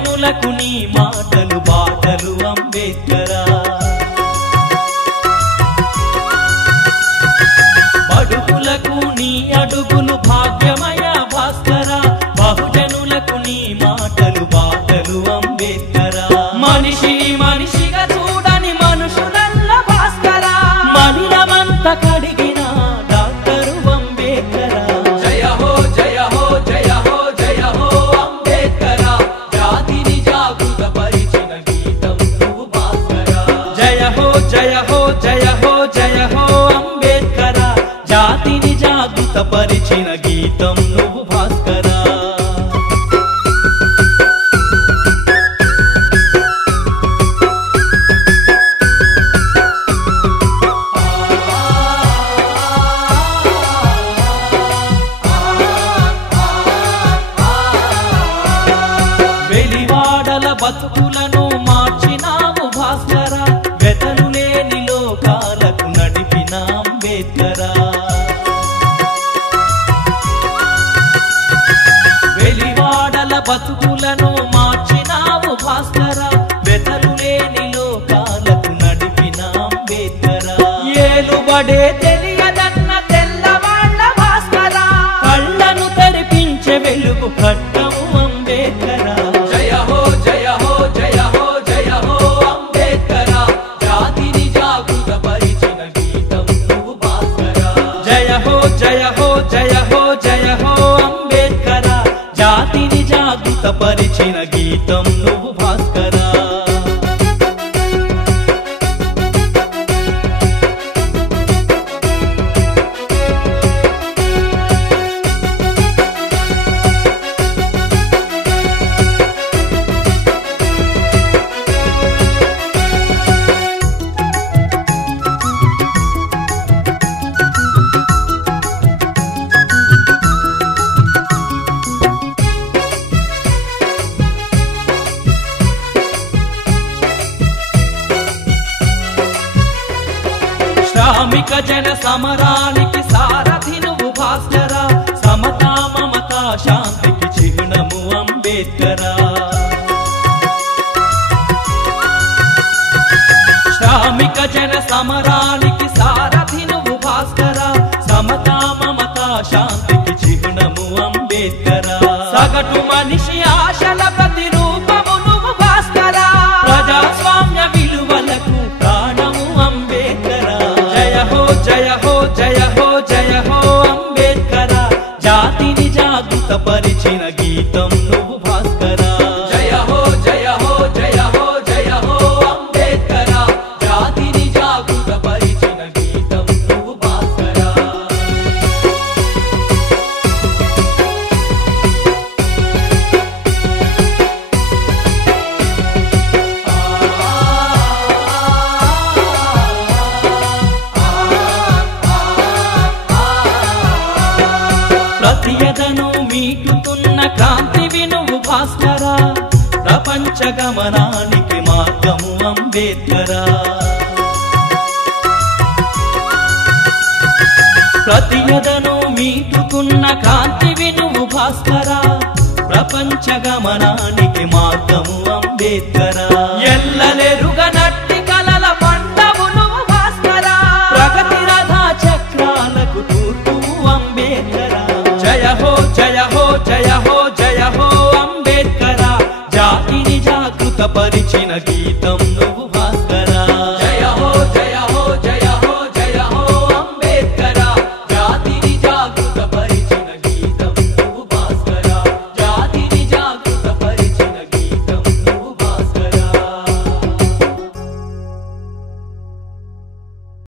బహుజనులకు నీ మాటలు బాటలు అంబేద్కరా బడుగులకు నీ అడుగులు భాగ్యమయ భాస్కరా బహుజనులకు నీ మాటలు బాటలు అంబేద్కరా మనిషి మనిషిగా చూడని మనుషులల్ల భాస్కరా మనిలమంత కడిగిన డాక్టరు అంబేద్కరా జయ హో జయ హో జయ హో జయ హో అంబేద్కరా జాతిని జాగృత పరిచిన గీతం నువ్వు భాస్కరా జయ హో జయ హో జయ హో జయ హో అంబేద్కరా జాతిని జాగృత పరిచిన గీతం నువ్వు భాస్కరా వెలివాడల బతుకులను మార్చినావు భాస్కరా వెతలు లేని లోకాలకు నడిపిన అంబేద్కరా వెలివాడల బతుకులను మార్చినావు భాస్కరా వెతలు లేని లోకాలకు నడిపిన అంబేద్కరా ఏలుబడే తెలియదన్న తెల్లవాళ్ళ భాస్కరా కళ్ళను తెరిపించే వెలుగు కట్టము అంబేద్కరా జయ హో జయ హో జయ హో జయ హో అంబేద్కరా జాతిని జాగృత పరిచిన గీతం నువ్వు భాస్కరా జయ హో జయ హో జయ హో జయ హో అంబేద్కరా జాతిని జాగృత పరిచిన గీతం నువ్వు భాస్కరా శ్రామిక జన సమరానికి సారథి నువ్వు భాస్కరా సమతా మమతా శాంతికి చిహ్నము అంబేద్కరా శ్రామిక జన సమరానికి సారథి నువ్వు భాస్కరా సమతా మమతా శాంతికి చిహ్నము అంబేద్కరా సగటు మనిషి ఆశల ప్రతిరూపము నువ్వు భాస్కరా ప్రజాస్వామ్య విలువలకు ప్రాణము అంబేద్కరా జయ హో జయ హో జయ హో జయ హో అంబేద్కరా జాతిని జాగృత పరిచిన గీతం నువ్వు భాస్కరా జయ హో జయ హో జయ హో జయ హో అంబేద్కరా జాతిని జాగృత పరిచిన గీతం నువ్వు భాస్కరా ప్రతియదను మీటుతున్న క్రాంతివి నువ్వు భాస్కరా ప్రపంచ గమనానికి మార్గము అంబేద్కరా ప్రతియదను మీటుతున్న క్రాంతివి నువ్వు భాస్కరా ప్రపంచ గమనానికి మార్గము అంబేద్కరా ఎల్లలెరుగనట్టి కలల పంటవు నువ్వు భాస్కరా ప్రగతి రథ చక్రాలకు తూర్పు అంబేద్కరా జయ హో జయ హో జయ హో జయ హో అంబేద్కరా జాతిని జాగృత పరిచిన గీతం నువ్వు